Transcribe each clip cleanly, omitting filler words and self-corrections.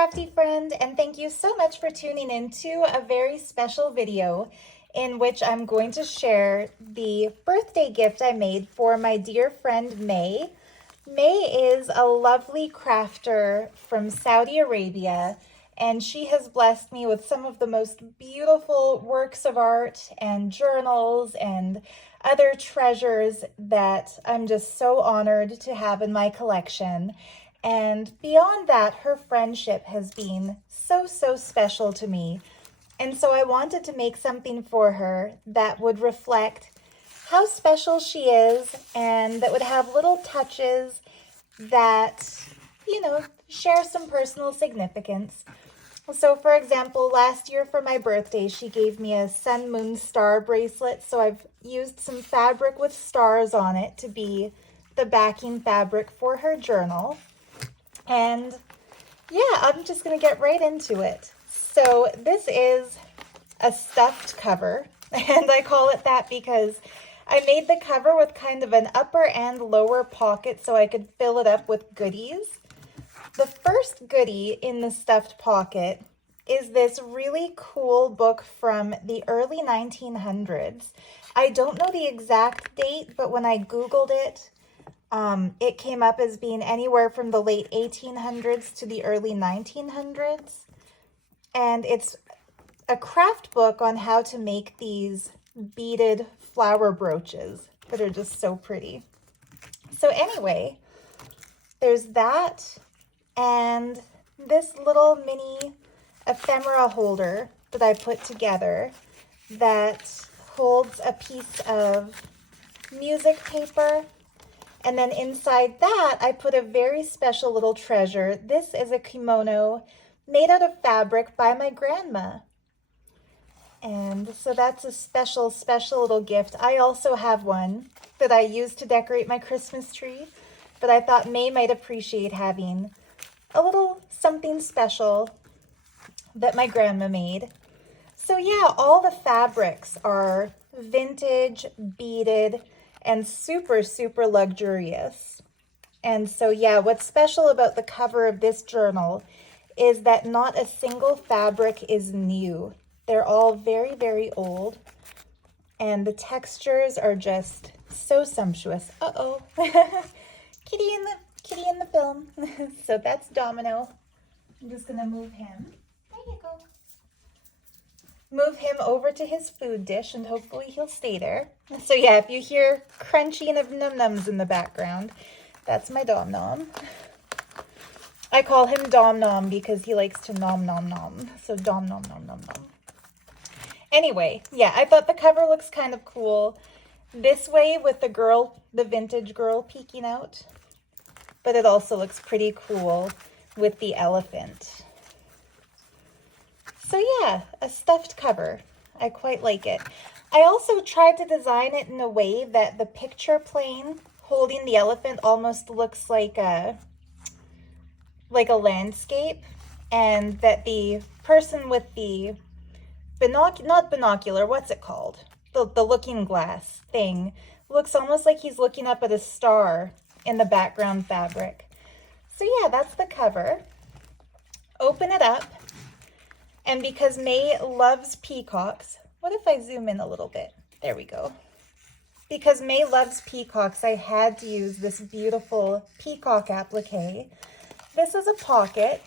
crafty friend, and thank you so much for tuning in to a very special video in which I'm going to share the birthday gift I made for my dear friend May. May is a lovely crafter from Saudi Arabia, and she has blessed me with some of the most beautiful works of art and journals and other treasures that I'm just so honored to have in my collection. And beyond that, her friendship has been so special to me. And so I wanted to make something for her that would reflect how special she is and that would have little touches that, share some personal significance. So for example, last year for my birthday, she gave me a sun, moon, star bracelet. So I've used some fabric with stars on it to be the backing fabric for her journal. And yeah, I'm just going to get right into it. So this is a stuffed cover, and I call it that because I made the cover with kind of an upper and lower pocket so I could fill it up with goodies. The first goodie in the stuffed pocket is this really cool book from the early 1900s. I don't know the exact date, but when I Googled it, it came up as being anywhere from the late 1800s to the early 1900s. And it's a craft book on how to make these beaded flower brooches that are just so pretty. So anyway, there's that and this little mini ephemera holder that I put together that holds a piece of music paper. And then inside that, I put a very special little treasure. This is a kimono made out of fabric by my grandma. And so that's a special little gift. I also have one that I use to decorate my Christmas tree, but I thought May might appreciate having a little something special that my grandma made. So yeah, all the fabrics are vintage, beaded, and super luxurious. And so yeah, what's special about the cover of this journal is that not a single fabric is new. They're all very old, and the textures are just so sumptuous. Uh-oh. kitty in the film. So that's Domino. I'm just gonna move him. There you go. Move him over to his food dish, and hopefully he'll stay there. So yeah, if you hear crunching of num-nums in the background, that's my Dom Nom. I call him Dom Nom because he likes to nom nom nom. So Dom Nom nom nom nom. Anyway, yeah, I thought the cover looks kind of cool. This way with the vintage girl peeking out. But it also looks pretty cool with the elephant. So yeah, a stuffed cover. I quite like it. I also tried to design it in a way that the picture plane holding the elephant almost looks like a landscape, and that the person with the not binocular, what's it called? The looking glass thing looks almost like he's looking up at a star in the background fabric. So yeah, that's the cover. Open it up. And because May loves peacocks, what if I zoom in a little bit? There we go. Because May loves peacocks, I had to use this beautiful peacock applique. This is a pocket.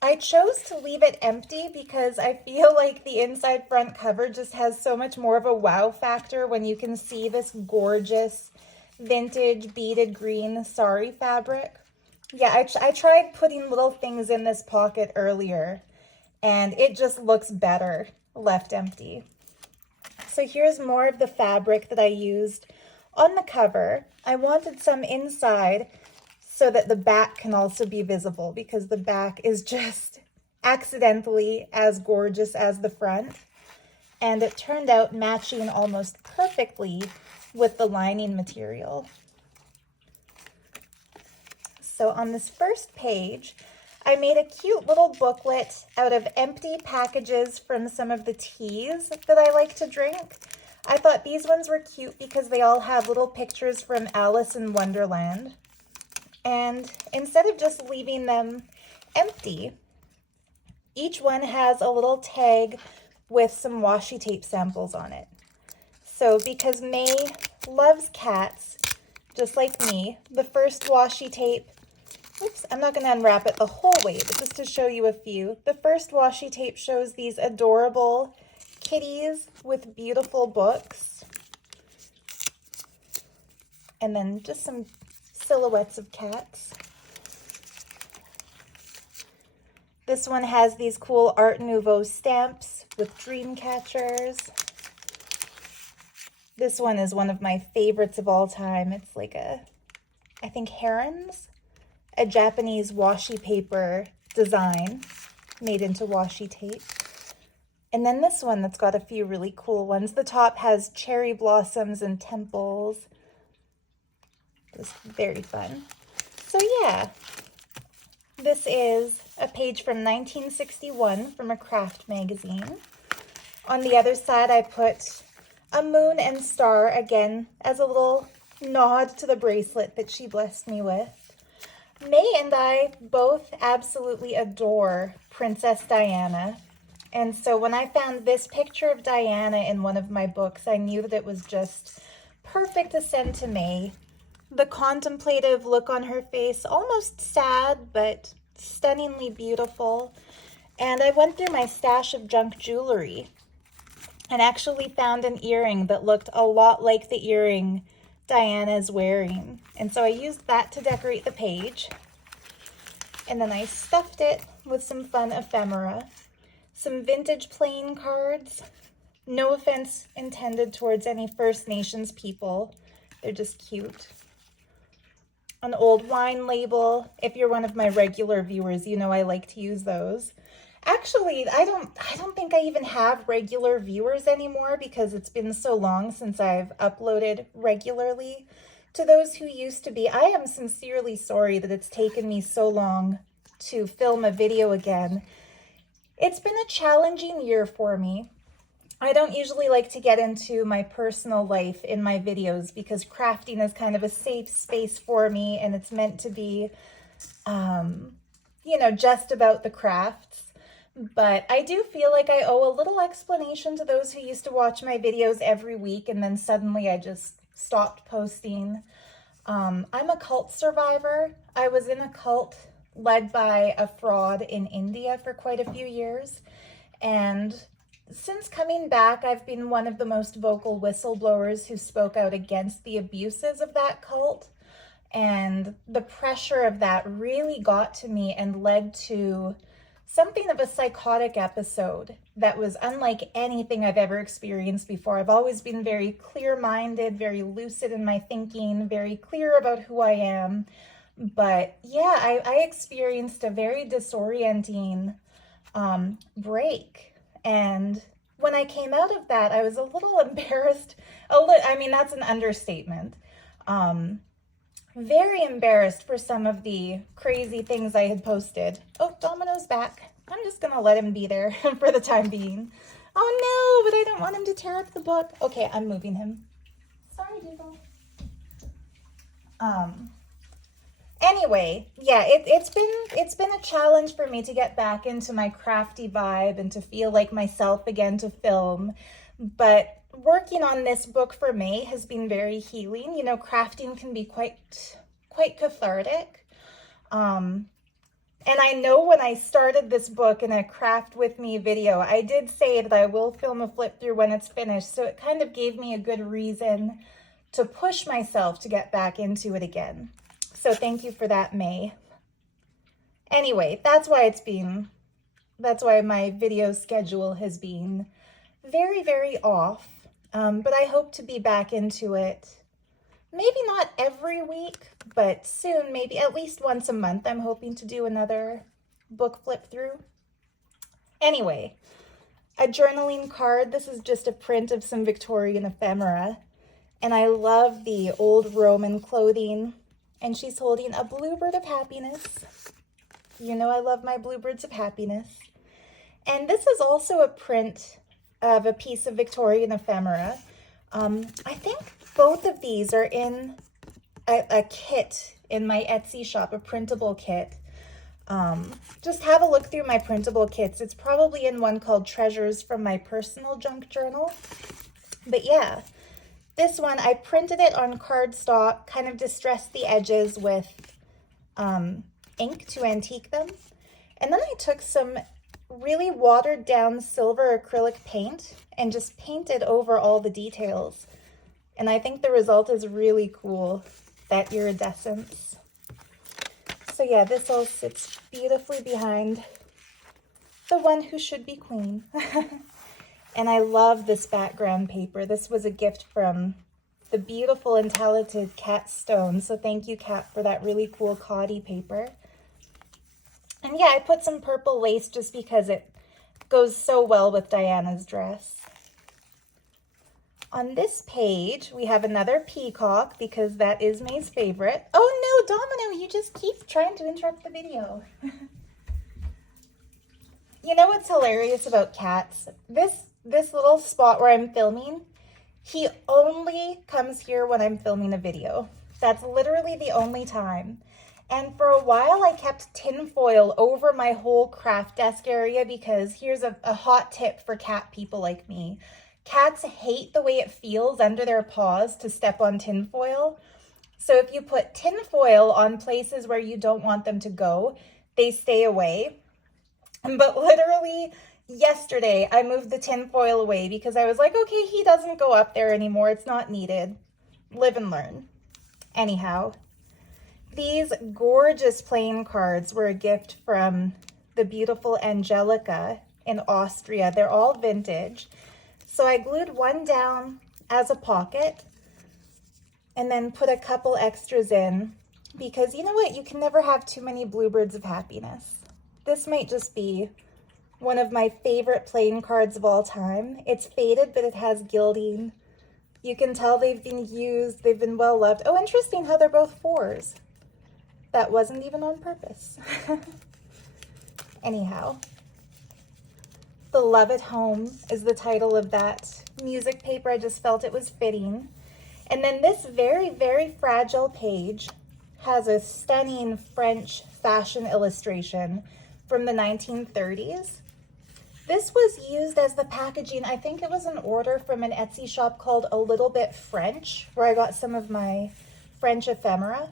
I chose to leave it empty because I feel like the inside front cover just has so much more of a wow factor when you can see this gorgeous vintage beaded green sari fabric. Yeah, I tried putting little things in this pocket earlier, and it just looks better left empty. So here's more of the fabric that I used on the cover. I wanted some inside so that the back can also be visible, because the back is just accidentally as gorgeous as the front. And it turned out matching almost perfectly with the lining material. So on this first page, I made a cute little booklet out of empty packages from some of the teas that I like to drink. I thought these ones were cute because they all have little pictures from Alice in Wonderland. And instead of just leaving them empty, Each one has a little tag with some washi tape samples on it. So because May loves cats, just like me, the first washi tape, oops, I'm not going to unwrap it the whole way, but just to show you a few. The first washi tape shows these adorable kitties with beautiful books. And then just some silhouettes of cats. This one has these cool Art Nouveau stamps with dream catchers. This one is one of my favorites of all time. It's like I think herons, a Japanese washi paper design made into washi tape. And then this one that's got a few really cool ones. The top has cherry blossoms and temples. It's very fun. So yeah, this is a page from 1961 from a craft magazine. On the other side, I put a moon and star, again, as a little nod to the bracelet that she blessed me with. May and I both absolutely adore Princess Diana. And so when I found this picture of Diana in one of my books, I knew that it was just perfect to send to May. The contemplative look on her face, almost sad, but stunningly beautiful. And I went through my stash of junk jewelry and actually found an earring that looked a lot like the earring Diana's wearing. And so I used that to decorate the page. And then I stuffed it with some fun ephemera, some vintage playing cards. No offense intended towards any First Nations people. They're just cute. An old wine label. If you're one of my regular viewers, you know I like to use those. Actually, I don't think I even have regular viewers anymore because it's been so long since I've uploaded regularly. To those who used to be, I am sincerely sorry that it's taken me so long to film a video again. It's been a challenging year for me. I don't usually like to get into my personal life in my videos because crafting is kind of a safe space for me and it's meant to be, you know, just about the crafts. But I do feel like I owe a little explanation to those who used to watch my videos every week and then suddenly I just stopped posting. I'm a cult survivor. I was in a cult led by a fraud in India for quite a few years. And since coming back, I've been one of the most vocal whistleblowers who spoke out against the abuses of that cult. And the pressure of that really got to me and led to something of a psychotic episode that was unlike anything I've ever experienced before. I've always been very clear-minded, very lucid in my thinking, very clear about who I am. But yeah, I experienced a very disorienting break. And when I came out of that, I was a little embarrassed. I mean, that's an understatement. Very embarrassed for some of the crazy things I had posted. Oh, Domino's back. I'm just going to let him be there for the time being. Oh no, but I don't want him to tear up the book. Okay, I'm moving him. Sorry, Dougal. Anyway, yeah, it's been a challenge for me to get back into my crafty vibe and to feel like myself again to film. But working on this book for May has been very healing. You know, crafting can be quite cathartic. And I know when I started this book in a Craft With Me video, I did say that I will film a flip through when it's finished. So it kind of gave me a good reason to push myself to get back into it again. So thank you for that, May. Anyway, that's why my video schedule has been very, very off. But I hope to be back into it. Maybe not every week, but soon, maybe at least once a month. I'm hoping to do another book flip through. Anyway, a journaling card. This is just a print of some Victorian ephemera. And I love the old Roman clothing. And she's holding a bluebird of happiness. You know I love my bluebirds of happiness. And this is also a print of a piece of Victorian ephemera. I think both of these are in a kit in my Etsy shop, a printable kit. Just have a look through my printable kits. It's probably in one called Treasures from My Personal Junk Journal. But yeah, this one, I printed it on cardstock, kind of distressed the edges with ink to antique them. And then I took some really watered down silver acrylic paint and just painted over all the details. And I think the result is really cool, that iridescence. So yeah, this all sits beautifully behind the one who should be queen. And I love this background paper. This was a gift from the beautiful and talented Catstone. So thank you, Cat, for that really cool Coddy paper. And yeah, I put some purple lace just because it goes so well with Diana's dress. On this page, we have another peacock because that is May's favorite. Oh no, Domino, you just keep trying to interrupt the video. You know what's hilarious about cats? This little spot where I'm filming, he only comes here when I'm filming a video. That's literally the only time. And for a while, I kept tin foil over my whole craft desk area because here's a hot tip for cat people like me. Cats hate the way it feels under their paws to step on tin foil. So if you put tin foil on places where you don't want them to go, they stay away. But literally yesterday, I moved the tin foil away because I was like, okay, he doesn't go up there anymore. It's not needed. Live and learn. Anyhow, these gorgeous playing cards were a gift from the beautiful Angelica in Austria. They're all vintage. So I glued one down as a pocket and then put a couple extras in because you know what? You can never have too many bluebirds of happiness. This might just be one of my favorite playing cards of all time. It's faded, but it has gilding. You can tell they've been used. They've been well loved. Oh, interesting how they're both 4s. That wasn't even on purpose. Anyhow. The Love at Home is the title of that music paper. I just felt it was fitting. And then this very, very fragile page has a stunning French fashion illustration from the 1930s. This was used as the packaging. I think it was an order from an Etsy shop called A Little Bit French, where I got some of my French ephemera.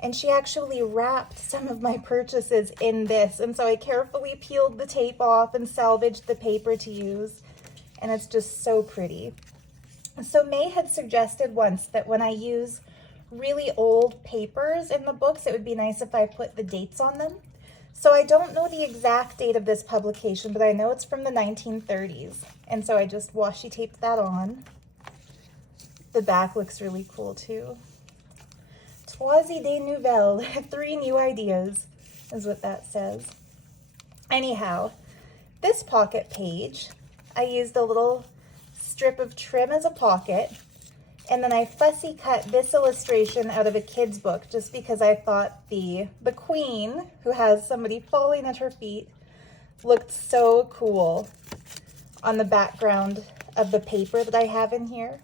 And she actually wrapped some of my purchases in this. And so I carefully peeled the tape off and salvaged the paper to use. And it's just so pretty. So May had suggested once that when I use really old papers in the books, it would be nice if I put the dates on them. So I don't know the exact date of this publication, but I know it's from the 1930s. And so I just washi taped that on. The back looks really cool too. Trois idées nouvelles, 3 new ideas is what that says. Anyhow, this pocket page, I used a little strip of trim as a pocket, and then I fussy cut this illustration out of a kid's book just because I thought the queen, who has somebody falling at her feet, looked so cool on the background of the paper that I have in here.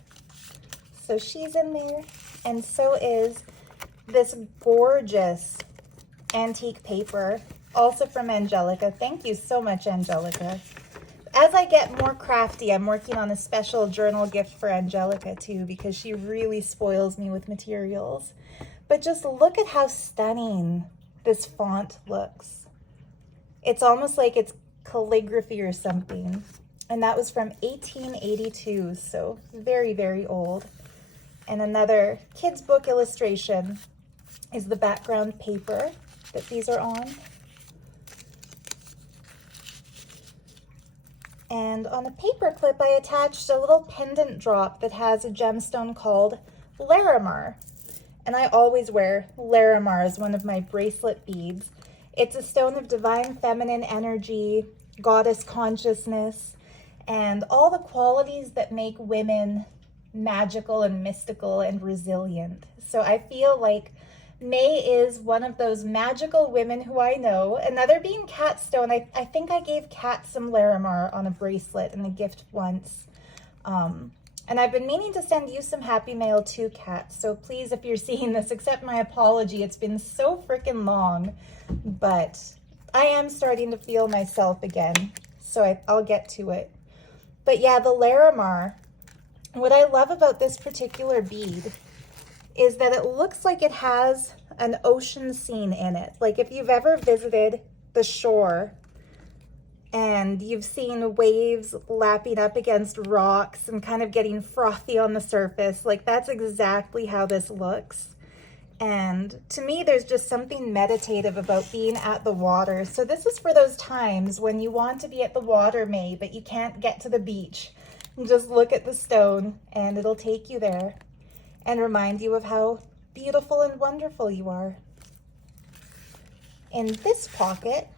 So she's in there, and so is this gorgeous antique paper, also from Angelica. Thank you so much, Angelica. As I get more crafty, I'm working on a special journal gift for Angelica too, because she really spoils me with materials. But just look at how stunning this font looks. It's almost like it's calligraphy or something. And that was from 1882, so very, very old. And another kid's book illustration is the background paper that these are on. And on a paper clip, I attached a little pendant drop that has a gemstone called Larimar. And I always wear Larimar as one of my bracelet beads. It's a stone of divine feminine energy, goddess consciousness, and all the qualities that make women magical and mystical and resilient. So I feel like May is one of those magical women who I know. Another being Catstone. I think I gave Cat some Larimar on a bracelet in a gift once. And I've been meaning to send you some happy mail too, Kat. So please, if you're seeing this, accept my apology. It's been so freaking long, but I am starting to feel myself again. So I'll get to it. But yeah, the Larimar, what I love about this particular bead is that it looks like it has an ocean scene in it. Like if you've ever visited the shore and you've seen waves lapping up against rocks and kind of getting frothy on the surface, like that's exactly how this looks. And to me, there's just something meditative about being at the water. So this is for those times when you want to be at the water, May, but you can't get to the beach. And just look at the stone and it'll take you there and remind you of how beautiful and wonderful you are. In this pocket,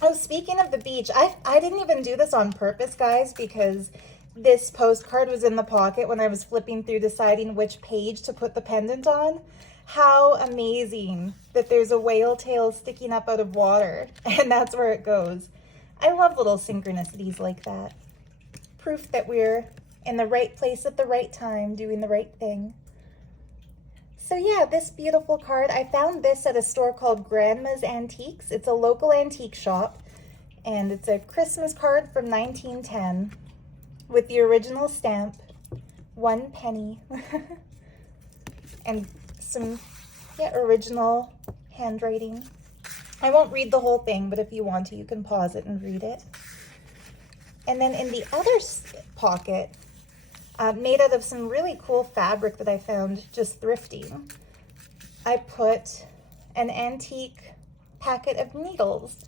oh, speaking of the beach, I didn't even do this on purpose, guys, because this postcard was in the pocket when I was flipping through deciding which page to put the pendant on. How amazing that there's a whale tail sticking up out of water, and that's where it goes. I love little synchronicities like that. Proof that we're in the right place at the right time, doing the right thing. So yeah, this beautiful card, I found this at a store called Grandma's Antiques. It's a local antique shop, and it's a Christmas card from 1910 with the original stamp, 1 penny, and some original handwriting. I won't read the whole thing, but if you want to, you can pause it and read it. And then in the other pocket, made out of some really cool fabric that I found just thrifting, I put an antique packet of needles.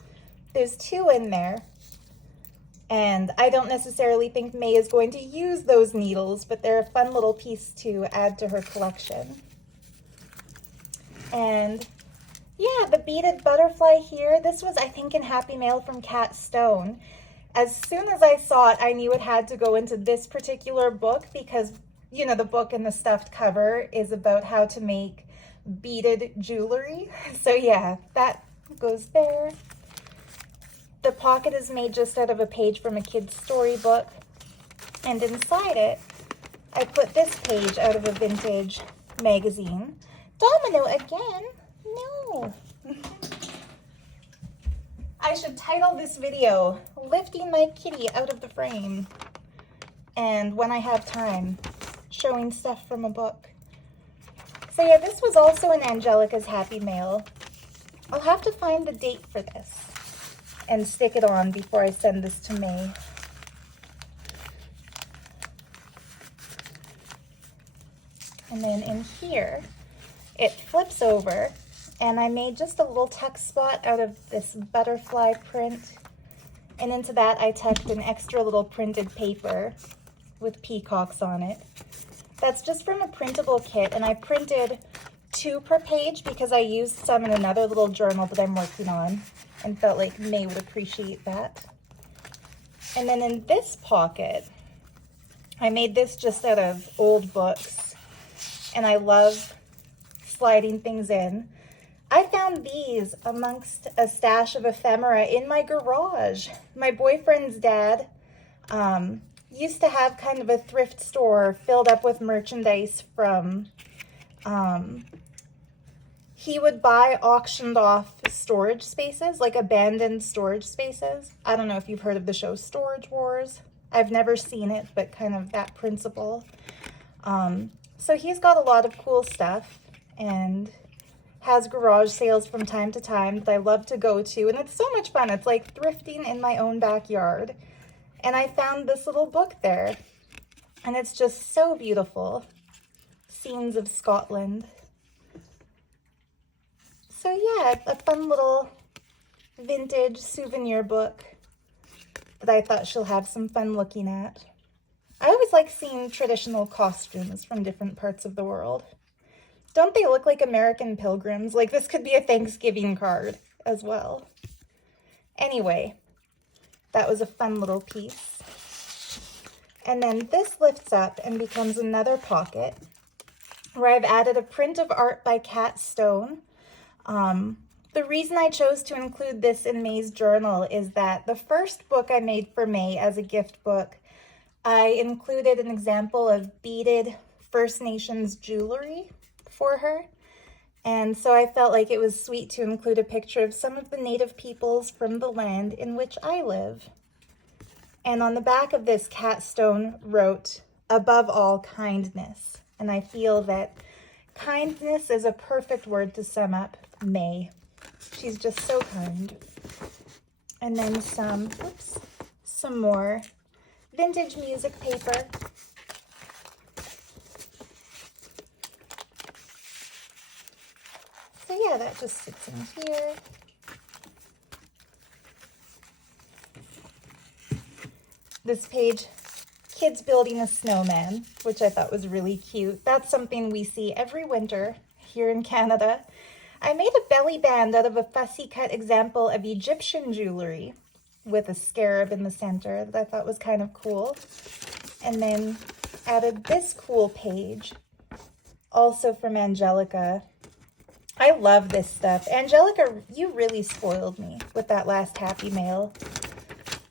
There's 2 in there, and I don't necessarily think May is going to use those needles, but they're a fun little piece to add to her collection. And yeah, the beaded butterfly here, this was, I think, in Happy Mail from Catstone. As soon as I saw it, I knew it had to go into this particular book because, you know, the book and the stuffed cover is about how to make beaded jewelry. So yeah, that goes there. The pocket is made just out of a page from a kid's storybook. And inside it, I put this page out of a vintage magazine. Domino again? No. I should title this video, Lifting My Kitty Out of the Frame. And when I have time, showing stuff from a book. So yeah, this was also in Angelica's Happy Mail. I'll have to find the date for this and stick it on before I send this to May. And then in here, it flips over, and I made just a little tuck spot out of this butterfly print. And into that, I tucked an extra little printed paper with peacocks on it. That's just from a printable kit, and I printed 2 per page because I used some in another little journal that I'm working on and felt like May would appreciate that. And then in this pocket, I made this just out of old books, and I love sliding things in. I found these amongst a stash of ephemera in my garage. My boyfriend's dad used to have kind of a thrift store filled up with merchandise from, he would buy auctioned off storage spaces, like abandoned storage spaces. I don't know if you've heard of the show Storage Wars. I've never seen it, but kind of that principle. So he's got a lot of cool stuff and has garage sales from time to time that I love to go to, and it's so much fun. It's like thrifting in my own backyard. And I found this little book there, and it's just so beautiful. Scenes of Scotland. So yeah, a fun little vintage souvenir book that I thought she'll have some fun looking at. I always like seeing traditional costumes from different parts of the world. Don't they look like American pilgrims? Like this could be a Thanksgiving card as well. Anyway, that was a fun little piece. And then this lifts up and becomes another pocket where I've added a print of art by Catstone. The reason I chose to include this in May's journal is that the first book I made for May as a gift book, I included an example of beaded First Nations jewelry for her. And so I felt like it was sweet to include a picture of some of the native peoples from the land in which I live. And on the back of this, Catstone wrote, "Above all, kindness." And I feel that kindness is a perfect word to sum up May. She's just so kind. And then some more vintage music paper. So yeah, that just sits in here. This page, kids building a snowman, which I thought was really cute. That's something we see every winter here in Canada. I made a belly band out of a fussy cut example of Egyptian jewelry with a scarab in the center that I thought was kind of cool. And then added this cool page, also from Angelica. I love this stuff. Angelica, you really spoiled me with that last Happy Mail.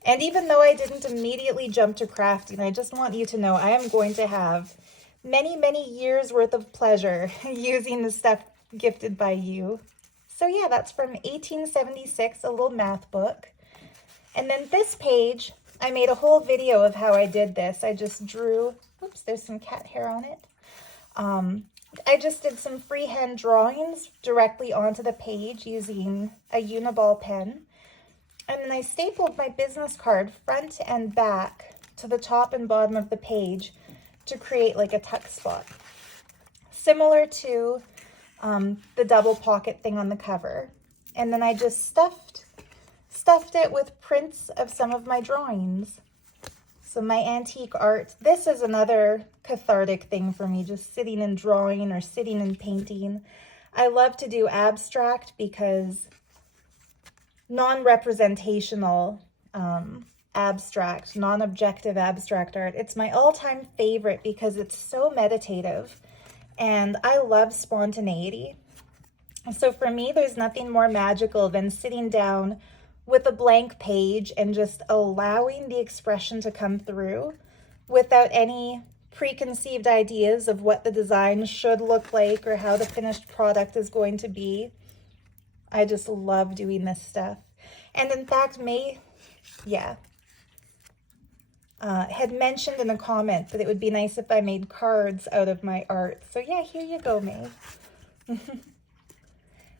And even though I didn't immediately jump to crafting, I just want you to know I am going to have many, many years worth of pleasure using the stuff gifted by you. So yeah, that's from 1876, a little math book. And then this page, I made a whole video of how I did this. I just drew, oops, there's some cat hair on it. I just did some freehand drawings directly onto the page using a Uniball pen. And then I stapled my business card front and back to the top and bottom of the page to create like a tuck spot. Similar to the double pocket thing on the cover. And then I just stuffed it with prints of some of my drawings. So my antique art, this is another cathartic thing for me, just sitting and drawing or sitting and painting. I love to do abstract because non-representational abstract, non-objective abstract art, it's my all-time favorite because it's so meditative and I love spontaneity. So for me, there's nothing more magical than sitting down with a blank page and just allowing the expression to come through without any preconceived ideas of what the design should look like or how the finished product is going to be. I just love doing this stuff. And in fact, May, had mentioned in a comment that it would be nice if I made cards out of my art. So yeah, here you go, May.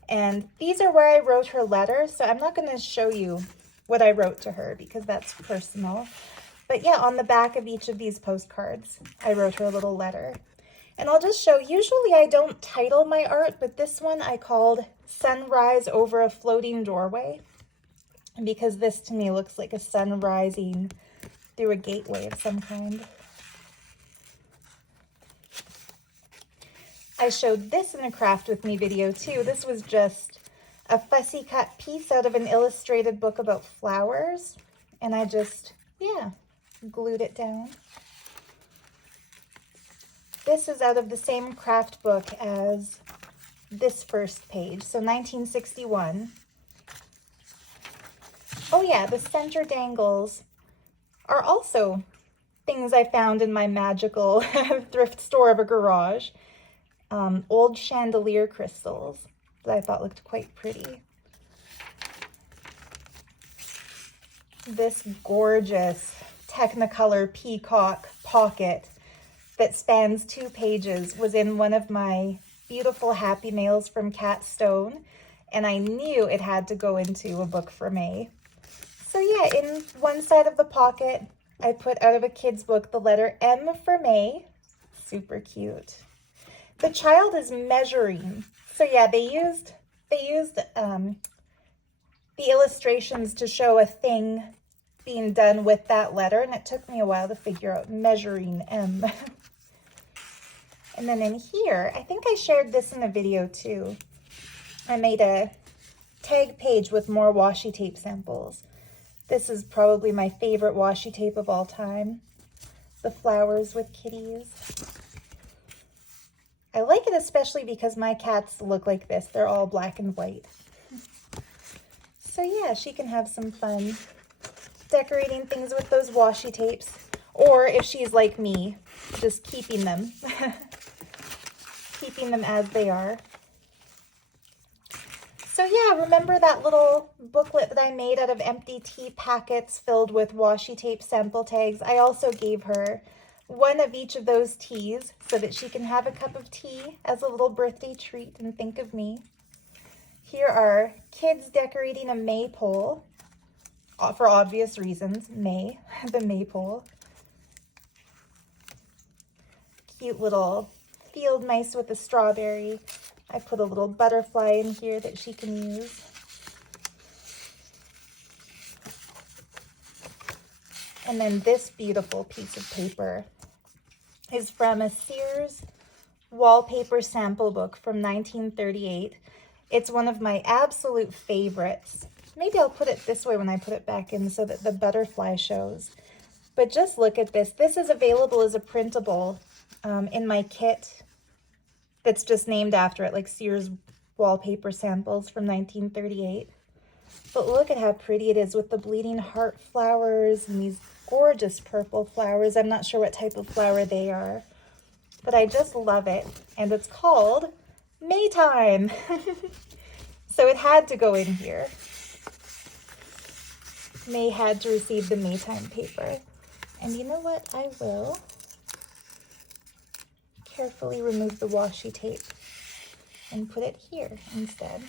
And these are where I wrote her letter, so I'm not going to show you what I wrote to her because that's personal. But yeah, on the back of each of these postcards, I wrote her a little letter. And I'll just show, usually I don't title my art, but this one I called Sunrise Over a Floating Doorway, because this to me looks like a sun rising through a gateway of some kind. I showed this in a craft with me video too. This was just a fussy cut piece out of an illustrated book about flowers. And I just, glued it down. This is out of the same craft book as this first page, so 1961. Oh yeah, the center dangles are also things I found in my magical thrift store of a garage. Old chandelier crystals that I thought looked quite pretty. This gorgeous Technicolor peacock pocket that spans 2 pages was in one of my beautiful Happy Mails from Catstone, and I knew it had to go into a book for May. So yeah, in one side of the pocket, I put out of a kid's book the letter M for May. Super cute. The child is measuring. So yeah, they used the illustrations to show a thing being done with that letter, and it took me a while to figure out measuring M. And then in here, I think I shared this in a video too. I made a tag page with more washi tape samples. This is probably my favorite washi tape of all time. The flowers with kitties. I like it especially because my cats look like this. They're all black and white. So yeah, she can have some fun decorating things with those washi tapes. Or if she's like me, just keeping them, keeping them as they are. So yeah, remember that little booklet that I made out of empty tea packets filled with washi tape sample tags? I also gave her one of each of those teas so that she can have a cup of tea as a little birthday treat and think of me. Here are kids decorating a maypole, for obvious reasons, May, the maypole. Cute little field mice with a strawberry. I put a little butterfly in here that she can use. And then this beautiful piece of paper is from a Sears wallpaper sample book from 1938. It's one of my absolute favorites. Maybe I'll put it this way when I put it back in so that the butterfly shows. But just look at this. This is available as a printable in my kit that's just named after it, like Sears wallpaper samples from 1938. But look at how pretty it is with the bleeding heart flowers and these gorgeous purple flowers. I'm not sure what type of flower they are, but I just love it. And it's called Maytime. So it had to go in here. May had to receive the Maytime paper. And you know what? I will carefully remove the washi tape and put it here instead.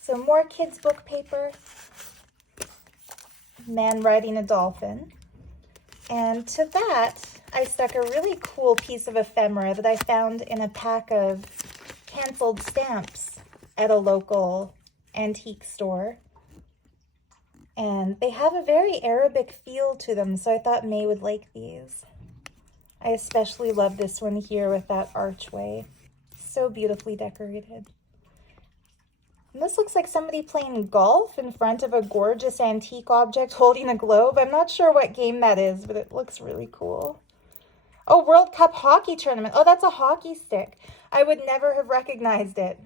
So more kids' book paper, man riding a dolphin. And to that, I stuck a really cool piece of ephemera that I found in a pack of canceled stamps at a local antique store. And they have a very Arabic feel to them, so I thought May would like these. I especially love this one here with that archway. So beautifully decorated. And this looks like somebody playing golf in front of a gorgeous antique object holding a globe. I'm not sure what game that is, but it looks really cool. Oh, World Cup hockey tournament. Oh, that's a hockey stick. I would never have recognized it.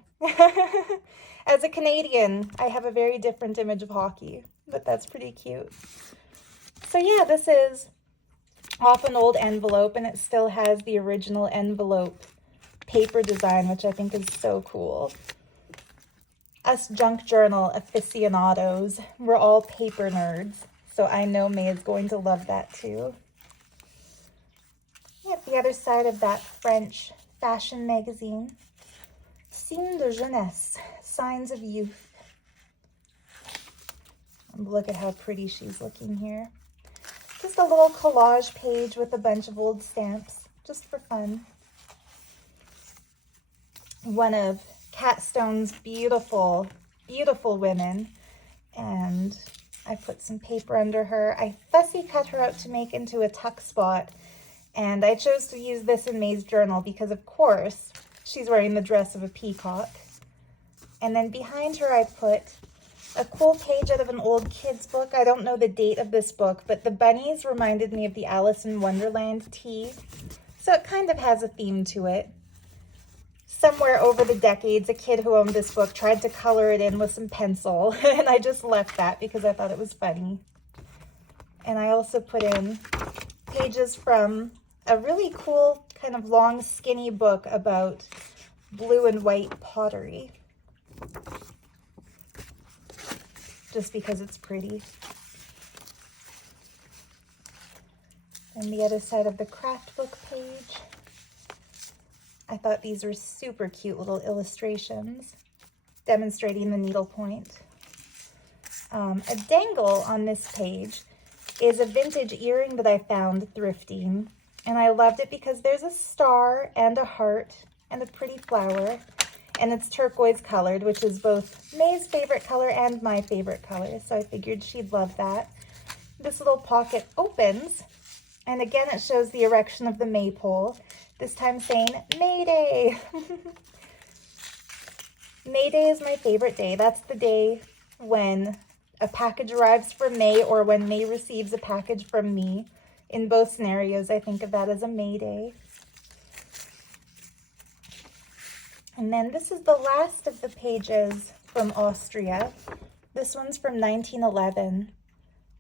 As a Canadian, I have a very different image of hockey, but that's pretty cute. So yeah, this is off an old envelope, and it still has the original envelope paper design, which I think is so cool. Us junk journal aficionados, we're all paper nerds, so I know May is going to love that too. At the other side of that French fashion magazine, Signes de jeunesse, signs of youth. And look at how pretty she's looking here. Just a little collage page with a bunch of old stamps, just for fun. One of Catstone's beautiful, beautiful women. And I put some paper under her. I fussy cut her out to make into a tuck spot. And I chose to use this in May's journal because, of course, she's wearing the dress of a peacock. And then behind her I put a cool page out of an old kid's book. I don't know the date of this book, but the bunnies reminded me of the Alice in Wonderland tea. So it kind of has a theme to it. Somewhere over the decades, a kid who owned this book tried to color it in with some pencil, and I just left that because I thought it was funny. And I also put in pages from a really cool kind of long, skinny book about blue and white pottery. Just because it's pretty. And the other side of the craft book page, I thought these were super cute little illustrations demonstrating the needlepoint. A dangle on this page is a vintage earring that I found thrifting, and I loved it because there's a star and a heart and a pretty flower, and it's turquoise colored, which is both May's favorite color and my favorite color, so I figured she'd love that. This little pocket opens, and again it shows the erection of the maypole, this time saying May Day. May Day is my favorite day. That's the day when a package arrives from May or when May receives a package from me. In both scenarios, I think of that as a May Day. And then this is the last of the pages from Austria. This one's from 1911.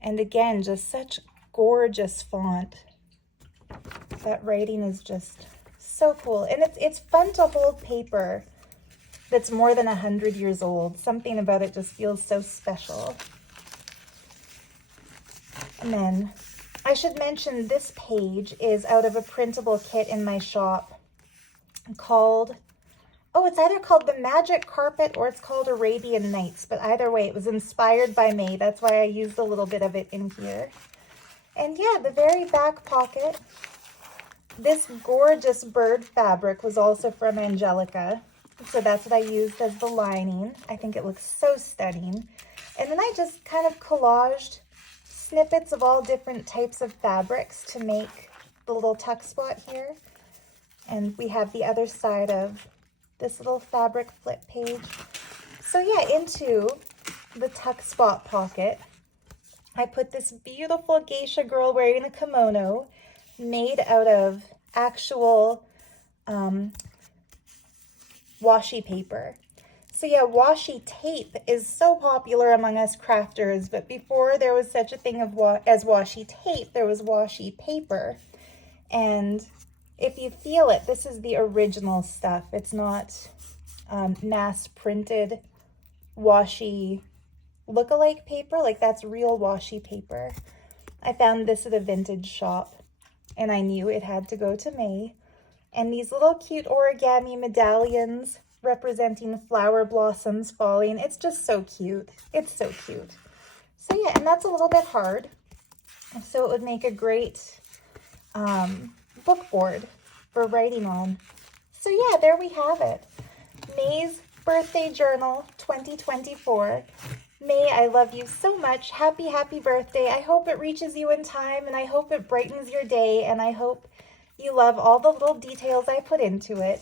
And again, just such gorgeous font. That writing is just so cool. And it's fun to hold paper that's more than 100 years old. Something about it just feels so special. And then I should mention this page is out of a printable kit in my shop called, oh, it's either called The Magic Carpet or it's called Arabian Nights, but either way, it was inspired by May. That's why I used a little bit of it in here. And yeah, the very back pocket, this gorgeous bird fabric was also from Angelica. So that's what I used as the lining. I think it looks so stunning. And then I just kind of collaged snippets of all different types of fabrics to make the little tuck spot here. And we have the other side of this little fabric flip page. So yeah, into the tuck spot pocket, I put this beautiful geisha girl wearing a kimono made out of actual washi paper. So yeah, washi tape is so popular among us crafters, but before there was such a thing as washi tape, there was washi paper. And if you feel it, this is the original stuff. It's not mass printed washi look-alike paper. Like, that's real washi paper. I found this at a vintage shop and I knew it had to go to May. And these little cute origami medallions representing flower blossoms falling. It's just so cute. It's so cute. So yeah, and that's a little bit hard. So it would make a great book board for writing on. So yeah, there we have it. May's birthday journal 2024. May, I love you so much. Happy, happy birthday. I hope it reaches you in time, and I hope it brightens your day, and I hope you love all the little details I put into it.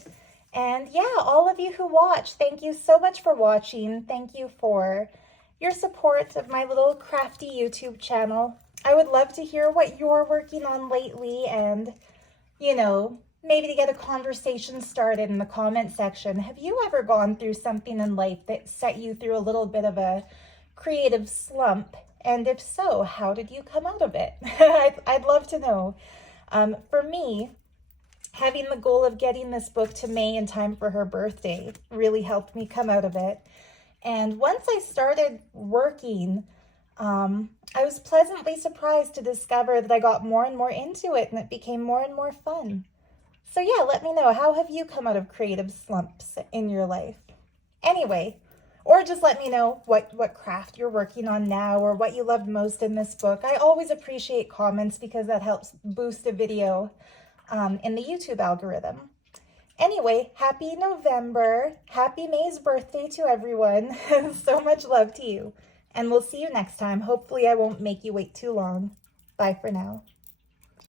And yeah, all of you who watch, thank you so much for watching. Thank you for your support of my little crafty YouTube channel. I would love to hear what you're working on lately, and, you know, maybe to get a conversation started in the comment section. Have you ever gone through something in life that set you through a little bit of a creative slump? And if so, how did you come out of it? I'd love to know. For me, having the goal of getting this book to May in time for her birthday really helped me come out of it. And once I started working, I was pleasantly surprised to discover that I got more and more into it and it became more and more fun. So yeah, let me know, how have you come out of creative slumps in your life? Anyway, or just let me know what craft you're working on now or what you loved most in this book. I always appreciate comments because that helps boost a video in the YouTube algorithm. Anyway, happy November. Happy May's birthday to everyone. So much love to you. And we'll see you next time. Hopefully I won't make you wait too long. Bye for now.